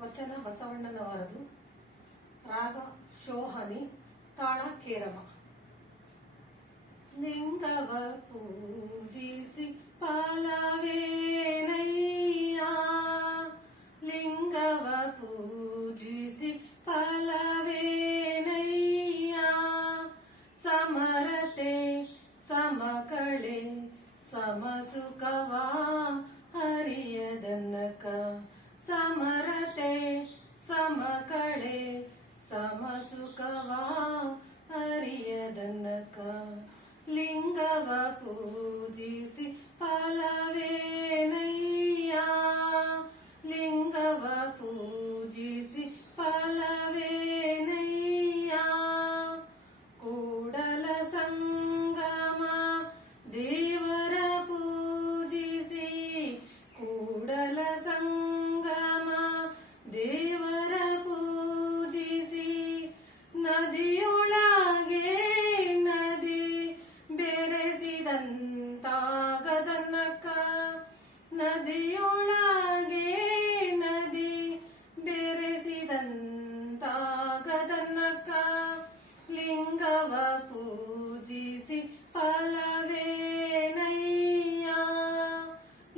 ವಚನ ಬಸವಣ್ಣನವರದು. ರಾಗ ಶೋಹನಿ, ತಾಳ ಕೇರವ. ಲಿಂಗವ ಪೂಜಿಸಿ ಫಲವೇನಯ್ಯ, ಲಿಂಗವ ಪೂಜಿಸಿ ಫಲವೇನಯ್ಯ, ಸಮರತೆ ಸಮಕಳೆ ಸಮಸುಖವ ಹರಿಯದನಕ, ಸಮರತೆ ಸಮಕಳೆ ಸಮಸುಖವ ಹರಿಯದನಕ, ಲಿಂಗವ ಪೂಜಿಸಿ ಫಲವೇನಯ್ಯ, ಲಿಂಗವ ಪೂಜಿಸಿ ಫಲವೇನಯ್ಯ, ಕೂಡಲ ಸಂಗಮ ದೇವರ ಪೂಜಿಸಿ, ಕೂಡಲ ಸಂಗಮ ದೇವರ ಪೂಜಿಸಿ, ನದಿಯೊಳಗೆ ನದಿ ಬೆರೆಸಿದಂತಾಗದನಕ, ನದಿಯೊಳಗೆ ನದಿ ಬೆರೆಸಿದಂತಾಗದನಕ, ಲಿಂಗವ ಪೂಜಿಸಿ ಫಲವೇನಯ್ಯ,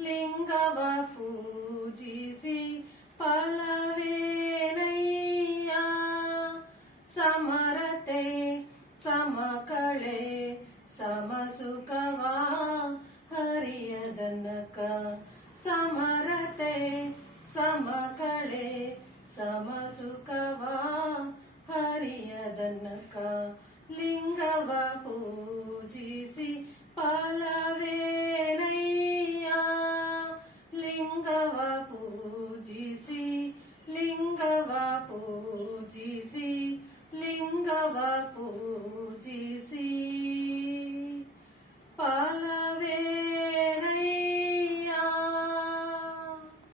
ಲಿಂಗವ ಪೂಜಿಸಿ ಫಲವೇನಯ್ಯ, ಸಮರತೆ ಸಮಕಳೆ ಸಮಸುಖವ ಹರಿಯದನಕ, ಸಮರತೆ ಸಮಕಳೆ ಸಮಸುಖವ ಹರಿಯದನಕ, ಲಿಂಗವ ಪೂಜಿಸಿ ಫಲವೇನಯ್ಯ.